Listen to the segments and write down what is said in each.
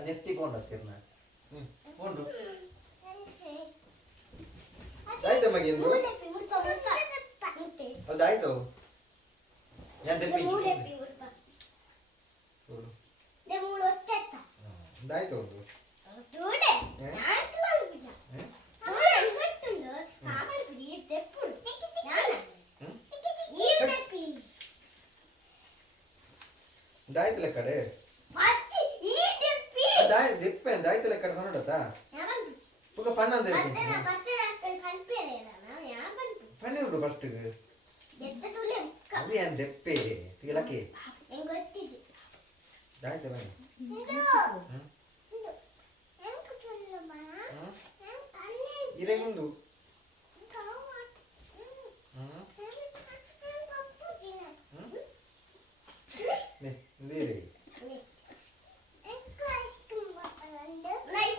ನೆತ್ತಿಕೊಂಡತ್ತಿರ್ನ ಕೊಂಡು ಆಯ್ತು ಮಗಿಂದು ಹೌದಾಯ್ತು ഞാൻ ഇതായിട്ടോ ಇದಾಯ್ತಲ್ಲ ಕಡೆ ದಿಪ್ಪೆ ಇದಾಯ್ತಲ್ಲ ಕಡೆ ನೋಡತ್ತಾ ಪುಗ ಪಣ್ಣ ಅಂತ ಪಣ್ಣಿ ಉಂಟು ಫಸ್ಟ್ ಅದು ಏನು ದೆಪ್ಪೆ ತಿಗಲಕ್ಕೆ ಇದಾಯ್ತ ಬನ್ನಿ ಇರೆಗುಂದು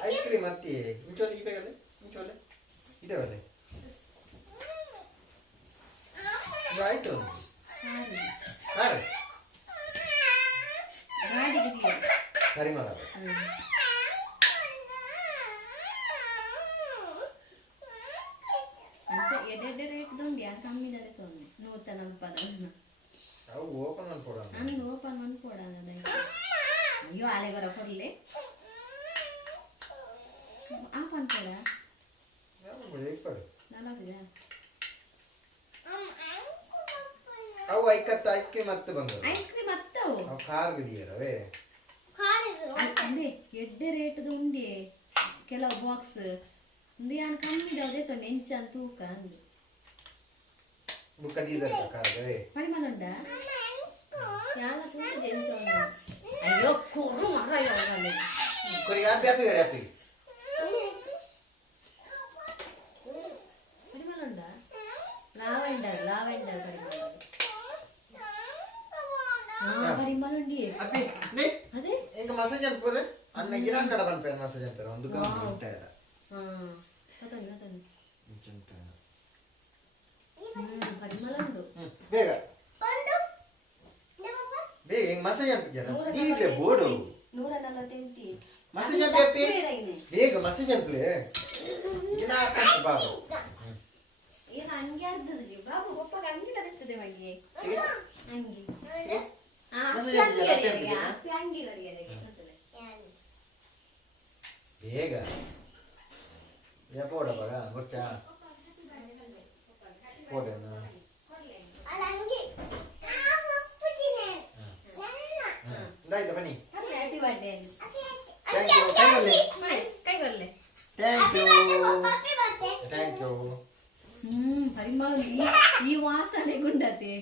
ಐಸ್ ಕ್ರೀಮ್ ಅತ್ತಿ ಮಿಚೋಲೆ ಈ ಬೇಗಲೆ ಮಿಚೋಲೆ ಇದೆ ಬಲೆ ಆಯ್ತು ಸರಿ ಮಾಡ ಎಡೆ ರೇಟ್ ದುಂಡಿ ಯಾರು ಕಮ್ಮಿ ತೊಂದ್ರೆ ನೂತನ ಉತ್ಪಾದನೆ ಅವು ಓಪನ್ ಅನ್ಕೊಡ ನಂದು ಓಪನ್ ಅನ್ಕೊಡ ಅಯ್ಯೋ ಆಲೆ ಬರ ಕೊಡ್ಲೆ ಆಪ್ ಅನ್ಕೊಡ ನನಗೆ ಅವು ಐಕತ್ತ ಐಸ್ ಕ್ರೀಮ್ ಮತ್ತೆ ಬಂದವು ಐಸ್ ಕ್ರೀಮ್ ಅತ್ತವು ಅವು ಕಾರ್ ಗಿಡಿಯರವೇ ಅಂದೆ ಎಡ್ಡೆ ರೇಟ್ ಉಂಡಿ ಕೆಲವು ಬಾಕ್ಸ್ ಒಂದು ಯಾನ್ ಕಮ್ಮಿ ಅದೇ ತೊಂದು ಎಂಚನ್ ತೂಕ ಅಂದು ಬುಕ್ಕದಿದ್ದಾರೆ ಕಾರವೇ ಪರಿಮಳ ಉಂಡ ಯಾಲ ತೂಕ ಎಂಚು ಅಯ್ಯೋ ಕೊಡು ಮರ ಯೋಗಲೆ ಕೊರಿ ಯಾಪ್ ಯಾಪ್ ಯಾಪ್ ಪರಿಮಳ ಉಂಡ ಲಾವೆಂಡರ್ ಪರಿಮಳ ಪರಿಮಳ ಉಂಡಿ ಅಪ್ಪಿ ನೇ ಅದೇ ಈಗ ಮಸಾಜ್ ಅನ್ಕೋರೆ ಅಣ್ಣ ಗಿರಾನ್ ಕಡ ಬಂದ್ಪೇನ್ ಮಸಾಜ್ ಅಂತಾರೆ ಒಂದು ಗಮ್ ಉಂಟ ಇಲ್ಲ ಅದನ್ನು ಪರಿಮಳ ಉಂಡು ಬೇಗ ಬೇಗ ಹಿಂಗ್ ಮಸಾಜ್ ಅನ್ಪಿದ್ಯಾರ ಈಗಲೇ ಬೋರ್ಡು 148 ಮಸಾಜ್ ಅನ್ಪಿ ಬೇಗ ಮಸಾಜ್ ಅನ್ಪ್ಲೆ ಇನ್ನ ಹಾಕಂತ ಬಾಬು ಏನು ಹಂಗೆ ಅರ್ಧದಲ್ಲಿ ಬಾಬು ಒಪ್ಪಾಗ ಅಂಗಿಡ ತೆತ್ತದೆ ಬಗ್ಗೆ ಹಂಗೆ ಬೇಗ ಯಾಪೋಡ ಬಗ ಗೊತ್ತಾ ಫೋಟೋನ ಇದಾಯ್ತು ಬನ್ನಿ ಥ್ಯಾಂಕ್ ಯು ಪರಿಮಳ ಈ ವಾಸನೆ ಗುಂಡತೆ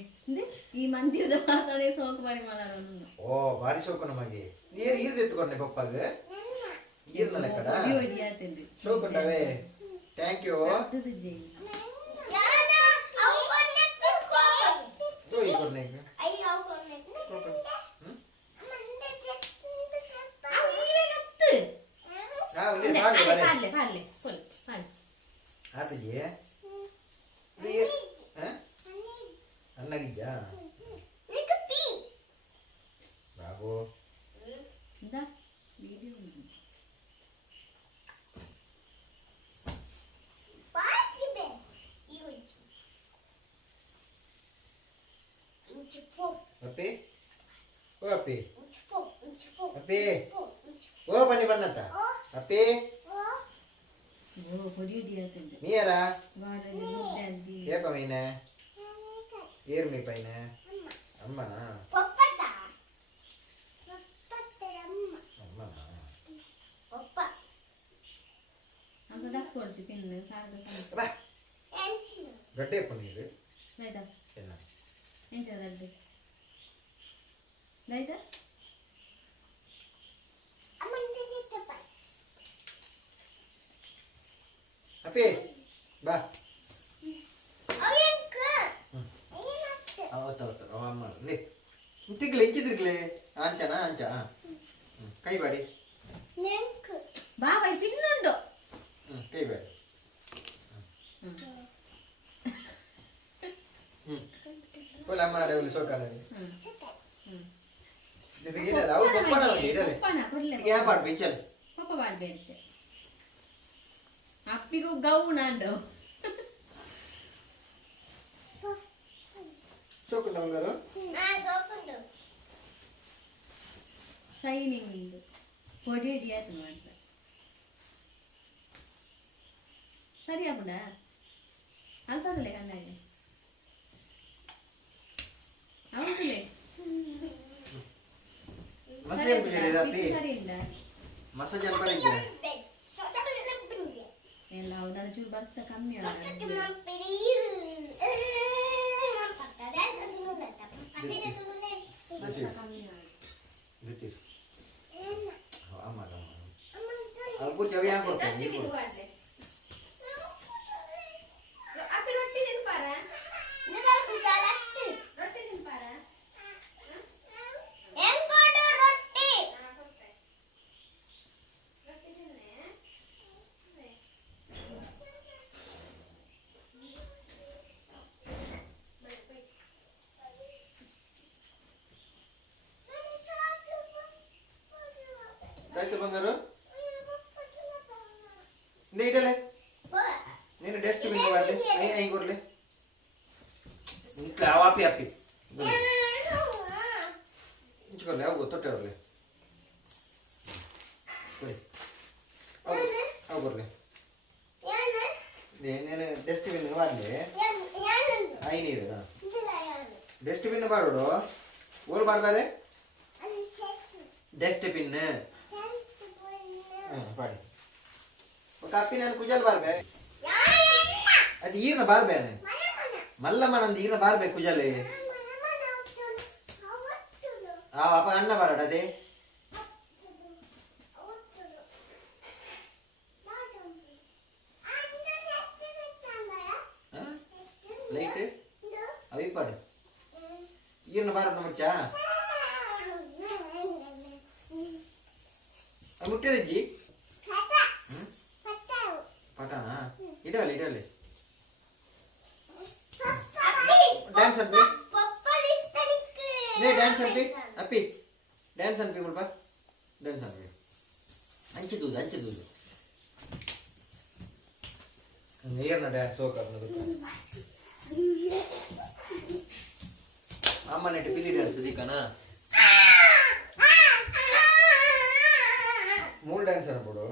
ಈ ಮಂದಿರದ ವಾಸನೆ ಸೋಕು ಪರಿಮಳ ಓ ಬಾರಿ ಸೋಕು ನಮಗೆ ನೀರು ಎತ್ಕೊಂಡೆ ಪಪ್ಪಾಗ ಈರ್ನಲ್ಲ ಕಡ ಸೋಕೊಂಡವೆ ಥ್ಯಾಂಕ್ ಯು ಅನ್ನಗಿದ್ದ ಬಾಬು ಅಪ್ಪಿ ಓ ಅಪ್ಪಿ ಅಪ್ಪಿ ಓ ಬನ್ನಿ ಬನ್ನತ್ತ ಅಪ್ಪಿ మీరా ఏ పైన ఏరు మీ పైన అమ్మనా అమ్మనా గడ్డే పన్నీరు ಅಪ್ಪಿ ಬಾ ಅವತ್ತು ಅಮ್ಮ ಲೇ ತಿಗ್ಲೆ ಹೆಚ್ಚಿದ್ರಿಗ್ಲೆ ಅಂಚನಾ ಅಂಚ ಕೈ ಬಾಡಿ ಬಾಬಾ ತಿನ್ನುಂಡು ಕೈ ಬಾಡಿ ಕೋಲ ಅಮ್ಮ ನಡೆ ಒಲಿ ಸೋಕಾಲ ಇದು ಇರಲ್ಲ ಅವು ಪಪ್ಪನ ಇರಲ್ಲ ಪಪ್ಪನ ಕೊಡ್ಲೆ ಈಗ ಪಾಡ್ಬಿ ಚಲ್ ಪಪ್ಪ ಮಾಡ್ಬೇಕು ಅಪ್ಪಿಗೂ ಗೌಣ ಅಂದ್ರು ಸೋಕು ಬಂಗಾರು ಶೈನಿಂಗ್ ಉಂಟು పొడి ಹಿಡಿಯಾತು ಮಾಡ್ತಾರೆ ಸರಿ ಆಪುಂಡ ಅಲ್ಪದಲ್ಲೇ ಕಣ್ಣಾಗಿ ಹೌದಲೇ ಮಸಾಜ್ ಬಿಜಿ ರಾತ್ರಿ ಸರಿ ಇಲ್ಲ ಮಸಾಜ್ ಅಲ್ಪರ ಇದ್ರೆ ಎಲ್ಲ ಅವನ ಚೂರು ಬರ್ಸ ಕಮ್ಮಿ aku jauh yang korban itu. Api roti din para? Nada kusalat. Roti din para? Engkodo roti. Roti din ya. Kayak itu bangaru? Ini idale. Ini dustbin warle. Ayo gorle. Ini klawa api. Ini gorle, aku gotot gorle. Aku gorle. Ini dustbin warle. Ayo ini dah. Dustbin baru do. Bol baru bare. Dustbin. Padi. Kapi nan kujal barbe. Adi irna barbe ne. Malla manandi irna barbe kujale. Apa anna barada de? Light? Avi padu. Irna barada macha. Amutte ji. Patana. Idale. Dance and play. Nee, dance and play. Api. Dance and play mulpa. Dance and play. Anche dudu. Near na dance so karna beta. Amma net pili dance dikana. Mool dance anbodu.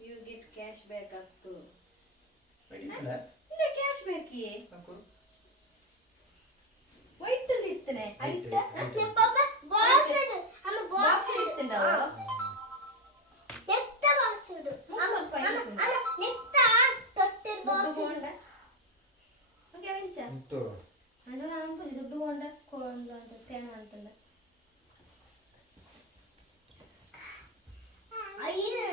You get cash back up to. Ready? The cash back ye. White to littane. Aita. Papa, boss idu. Amma Box boss idu. littandava. Netta boss idu. Amma netta totte boss idu. Okay, vencha. Itu. Anu rampu ದುಡ್ಡು ಕೊಂಡ ಕೊಂಡು ಅಂತ scan ಅಂತಲ್ಲ. Aire.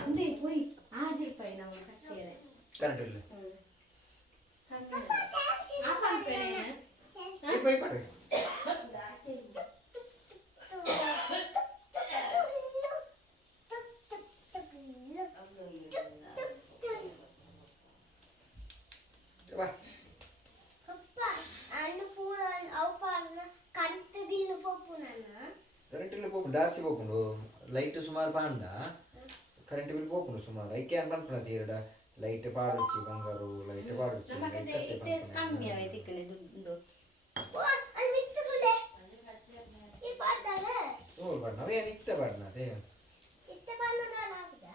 ಅಂದೆ ಹೋಯ್ ಆಜೆ pi ನಾವು ಕಟ್ಟಿಯರೆ Current ಇಲ್ಲ. Often pay Koi pade. Coba. Papa, anu puran au parna kantu bilu popunana. Current ಇಲ್ಲ ಹೋಗು ಜಾಸ್ತಿ ಹೋಗುಂಡು ಲೈಟ್ ಸುಮಾರು ಪಾಂಡ ಕರೆಂಟ್ ಬಿಲ್ ಹೋಗುಂಡು ಸುಮಾರು ಐಕೆ ಅನ್ಬಂದ್ ಪ್ರತಿರಡ ಲೈಟ್ ಪಾಡುಚ್ಚಿ ಬಂಗಾರು ಲೈಟ್ ಪಾಡುಚ್ಚಿ ನಮಗೆ ಇತ್ತೆ ಕಮ್ಮಿ ಆಯ್ತು ಇಕ್ಕನೆ ದುಡ್ಡು ಓ ಅಲ್ಲಿ ಮಿಚ್ಚುಲೆ ಈ ಪಾಡ್ದಾರ ಓ ಬಣ್ಣ ಅವೇ ನಿತ್ಯ ಬಣ್ಣ ಅದೇ ಇತ್ತೆ ಪಾಡ್ನದಾಲ ಆಗಿದೆ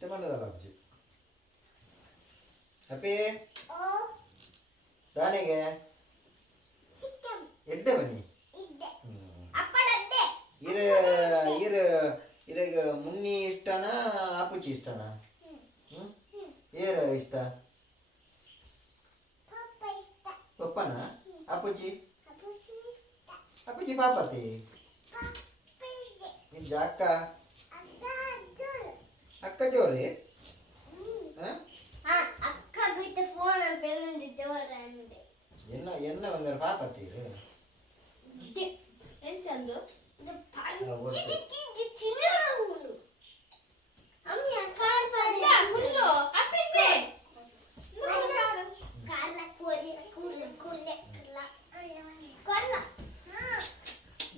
ಇತ್ತ ಬಂದದಲ್ಲ ಅಜ್ಜಿ ಅಪ್ಪಿ ದಾನೆಗೆ ಎಡ್ಡೆ ಬನ್ನಿ ಇರ ಇರ ಇರಗ ಮುನ್ನಿ ಇಷ್ಟನಾ ಅಪ್ಪುಚ್ಚಿ ಇಷ್ಟನಾ ಏರ ಇಷ್ಟ ಪಪ್ಪನ ಅಪ್ಪುಚ್ಚಿ ಅಪ್ಪುಚ್ಚಿ ಪಾಪತಿ ನಿಜ ಅಕ್ಕ ಅಕ್ಕ ಜೋರಿ ಎನ್ನ ಬಂಗಾರ ಪಾಪತಿ ಎಂಚಂದು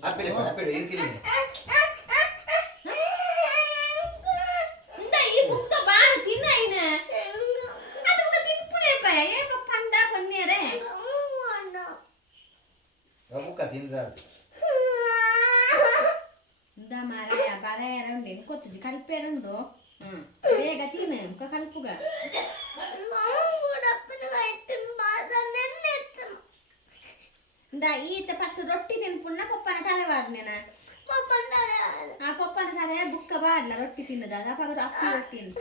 ಅಪ್ಪಿಡೆ ಅಪ್ಪಿಡೆ ಇರ್ಕಿರಿ ಈ ಬುಕ್ಕ ಬಾಳ ತಿನ್ನ ಇನ ಅದು ಬುಕ್ಕ ತಿನ್ಪುನೆ ಪಯ ಏಕ ಪಂಡ ಕೊನ್ನೇರೆ ಬುಕ್ಕ ತಿಂದ ಇಂದ ಮಾರಾಯ ಬಾರಾಯ ರಂಡೆ ಕೊತ್ತುಜಿ ಕಲ್ಪೇರಂಡು ಬೇಗ ತಿನ್ನ ಮುಖ ಕಲ್ಪುಗ ಇಂದ ಈತ ಫಸ್ಟ್ ರೊಟ್ಟಿ ತಿನ್ಪುಣ್ಣ ಪಪ್ಪನ ತಲೆ ಬಾದ್ನೇನ ಆ ಪಪ್ಪನ ತಲೆ ಬುಕ್ಕ ಬಾಡ್ಲ ರೊಟ್ಟಿ ತಿನ್ನದ ಅಪ್ಪ ಅಪ್ಪಿ ರೊಟ್ಟಿ ಅನ್ಪ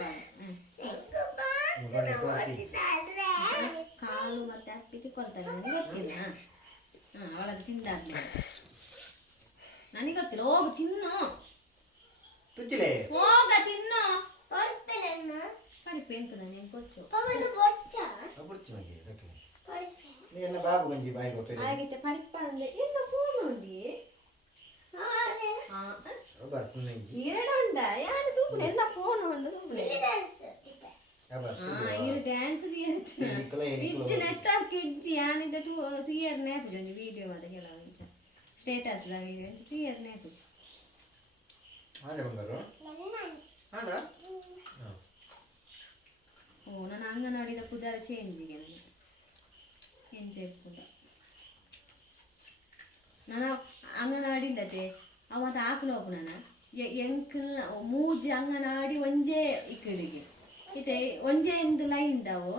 ಕಾಲು ಮತ್ತೆ ಅಪ್ಪಿ ತಿಕ್ಕೊಳ್ತಾರೆ ನನಗೆ ಗೊತ್ತಿಲ್ಲ ಅವಳದು ತಿಂದಾದ್ಮೇಲೆ ನನಗೆ ಗೊತ್ತಿಲ್ಲ ಹೋಗು ತಿನ್ನು ತುಚ್ಚಿಲೆ ಹೋಗ ತಿನ್ನು ಪಡಿಪೆ ಎಂತ ನಾನು ಕೊಚ್ಚು ಅಪುರ್ಚಿ ಮಗೆ ರಕ್ಕೆ ನೀ ಎನ್ನ ಬಾಬು ಗಂಜಿ ಬಾಯಿ ಗೊತ್ತಿಲ್ಲ ಆಗಿತ್ತೆ ಪಡಿಪ ಅಂದ್ರೆ ಎಲ್ಲ ಫೋನ್ ನೋಡಿ ಬರ್ತೀನಿ ಗಂಜಿ ಎರಡು ಉಂಡ ಯಾರು ತೂಪುನೆ ಎಲ್ಲ ಫೋನ್ ಉಂಡು ತೂಪುನೆ ಇರು ಡ್ಯಾನ್ಸ್ ಇಜ್ಜಿ ನೆಟ್ವರ್ಕ್ ಇಜ್ಜಿ ಯಾನಿದ್ದ ತುಯರ್ ನೇಪುಜಿ ಒಂದು ವಿಡಿಯೋ ಮಾಡ ಕೆಲವು ಸ್ಟೇಟಸ್ ತುಯರ್ ನೇಪುಜಿ ಆಂಡೆ ಬಂಗಾರು ಆಂಡ ಓ ನಾನು ಅಂಗನವಾಡಿದ ಪೂಜಾರ ಚೇಂಜಿಗೆ ನನಗೆ ಎಂಚೆಪ್ಪುಗ ನಾನು ಅಂಗನವಾಡಿಲ್ಲದೆ ಅವತ್ತು ಆಕಲು ಹೋಗು ನಾನು ಎಂಕಲ್ ಮೂಜಿ ಅಂಗನವಾಡಿ ಒಂಜೇ ಇಕ್ಕಡಿಗೆ ಇತ್ತೆ ಒಂಜೇ ಇಂದು ಲೈನ್ ಉಂಡಾವು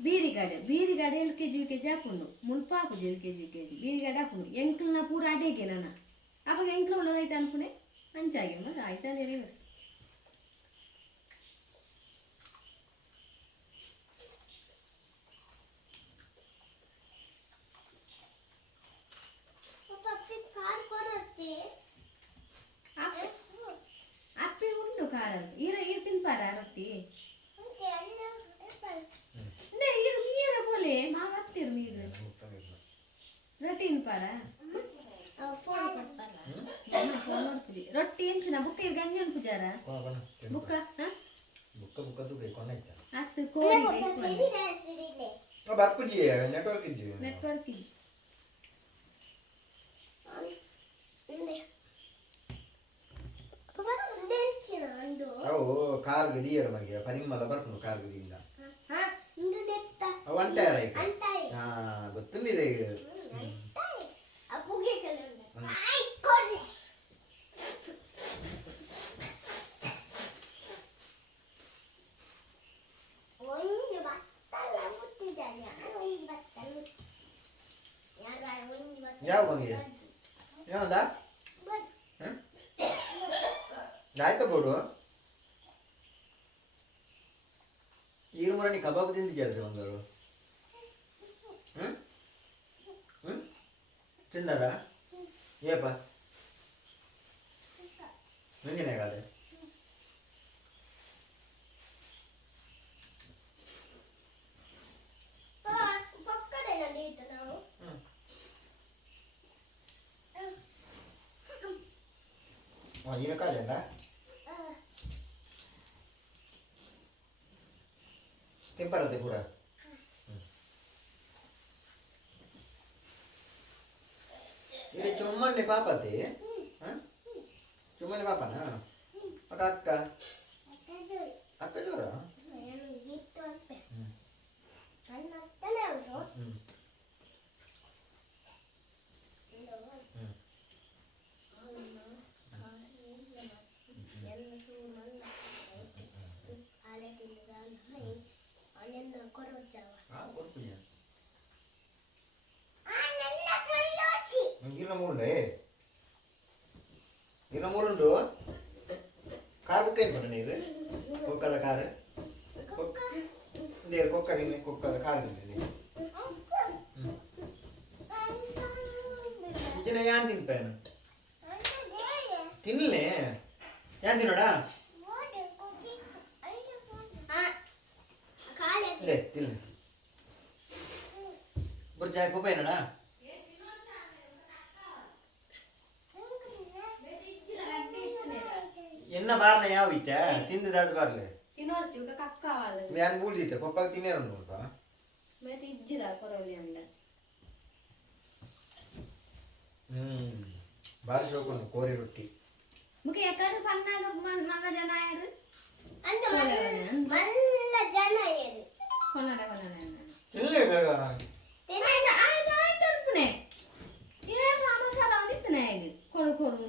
ಬೀರಿಗಾಡೆ LKG UKG ಹಾಕೊಂಡು ಮುಲ್ಪಾಪುಜಿ LKG UKG ಬೀರಿಗಾಡೆ ಹಾಕೊಂಡು ಎಂಕಲ್ನ ಪೂರ ಅಡೆಗೆ ನಾನು ಅವಾಗ ಎಂಕಲ್ ಉಳ್ಳದಾಯ್ತು ಅನ್ಪುಣೆ ಅಂಚಾಗೆ ಮತ್ತೆ ಆಯ್ತಾ ನೀರು ಅಪ್ಪಿ ಉಂಟು ಖಾರ ಇರು ತಿನ್ಪಾರ ರೊಟ್ಟಿ ಇರು ಮೀರ ಬೋಲೆ ಮಾವ ಹತ್ತಿರು ಮೀರು ರೊಟ್ಟಿ ತಿನ್ಪಾರ ರೊಟ್ಟಿ ಎಂಚಿನ ಬುಕ್ಕ ಇದು ಗಂಜಿ ಉಂಟು ಪೂಜಾರ ಬುಕ್ಕ ಬುಕ್ಕ ಬುಕ್ಕದ್ದು ಬೇಕು ಅನ್ನೈತೆ ಹತ್ತು ಕೋಳಿ ಬರ್ಪುಜಿ ನೆಟ್ವರ್ಕ್ ಇಜ್ಜಿ ನೆಟ್ವರ್ಕ್ ಇಜ್ಜಿ ಅವು ಕಾರ್ ಗದಿಯರ ಮಗೆ ಪರಿಮಳ ಬರ್ಪುಂಡು ಕಾರ್ ಗದಿಯಿಂದ ಅವು ಅಂಟಾರ ಹಾ ಗೊತ್ತಿಲ್ಲ ಈಗ ಯಾವ ಬಂಗೆ ಯಾವ್ದಾ ಆಯ್ತಾ ಬೋಡು ಈರು ಮರಣಿ ಕಬಾಬ್ ತಿಂದಿದ್ಯಾದ್ರಿ ಬಂದರು ತಿಂದಾರ ಏಪ ನಂಗಿನಾಗಾದೆ ఈయన కాదండా తెంపరది కూడా ఇది చుమ్మని పాపది చుమ్మని పాపనా ఒక అక్క అక్క చూరా ಎಂದು ಕೊರಚಾವ ಕೊಡ್ತೀನಿ ನನ್ನ ಕೈಯೋಸಿ ಇಲ್ಲ ಮೂರುಂಡು ಕಾರ್ ಬುಕ್ ಏನು ಕೊಟ್ಟ ನೀರು ಕೊಕ್ಕದ ಕಾರ್ ನೀರು ಕೊಕ್ಕದ ಕಾರ್ ಇದನ್ನ ಯಾನ್ ತಿನ್ಪೇನು ತಿನ್ನಲೇ ಯಾನ್ ತಿನ್ನೋಡಾ ಲೇ ತಿನ್ನ ಬುರ್ಜಾಯ್ ಕೊಪ್ಪೇನೋಡಾ ಎನ್ನ ಬಾರ್ನ ಯಾವ ಇತ್ತ ತಿಂದದಾದ ಬಾರ್ಲೆ ತಿನ್ನೋಡ್ಚು ಕಕ್ಕಾವಲ್ಲ ഞാൻ ബൂൾജിത്തെ പപ്പാക്ക് തിന്നേറുണ്ട് പപ്പാ ಮತ್ತೆ ಇಜ್ಜಿರ ಕೊರವಲಿ ಅಂಡ ಬಾರಿ ಶೋಕುಂಡು ಕೋರಿ ರೊಟ್ಟಿ ಮುಕೆ ಎಕಡೆ ಪನ್ನಾಗ ಮಲ್ಲ ಜನ ಯಾರು ಅಂತ ಮಲ್ಲ ಜನ ಏರು ಕೊನಡ ತಿನ್ನಲೇ ಬೇಗ ಆಯ್ತು ಆಯ್ತು ಅನ್ಪುನೆ ಏ ಮಸಾಲ ಒಂದಿತ್ತನೆ ಕೊಡು ಕೊಡು